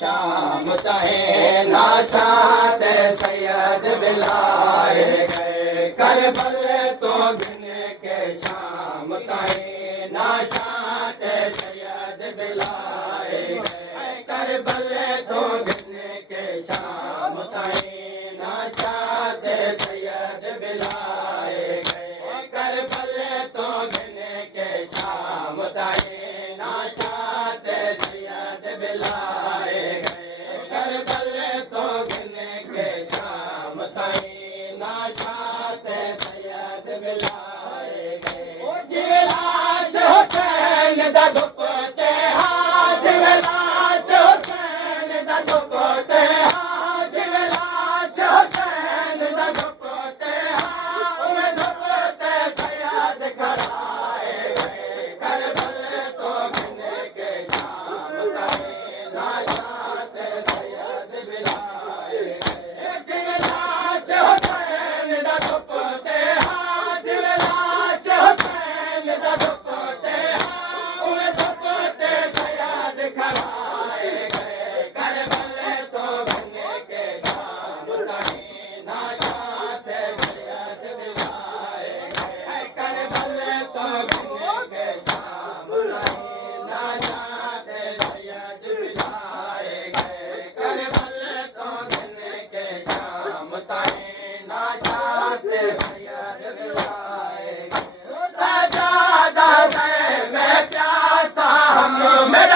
शाम ताए नाशात सैयद बिलाए गए करबल तो दिन के शाम ताए नाशात सैयद बिलाए गए करबल तो दिन के शाम ताए नाशात सैयद बिलाए गए करबल तो दिन के शाम ताए नाशात सैयद बिलाए गए करबल तो दिन के शाम ताए नाशात सैयद बिलाए गए जिलास हुसैन दा दुपते हाथ जिलास हुसैन दा दुपते हाथ जिलास हुसैन दा दुपते हाथ दुपते सैयद खड़ाए गए करबल तो दिन के शाम ताए नाशात सैयद बिलाए गए जिलास हुसैन दा दुपते हाथ जिलास हुसैन दा दुपते हाथ दुपते सैयद खड़ाए गए करबल तो दिन के शाम ताए नाशात सैयद बिलाए गए करबल तो दिन के शाम ताए नाशात सैयद बिलाए गए करबल तो दिन के शाम ताए नाशात सैयद बिलाए गए सजादा मैं प्यासा हम मेरा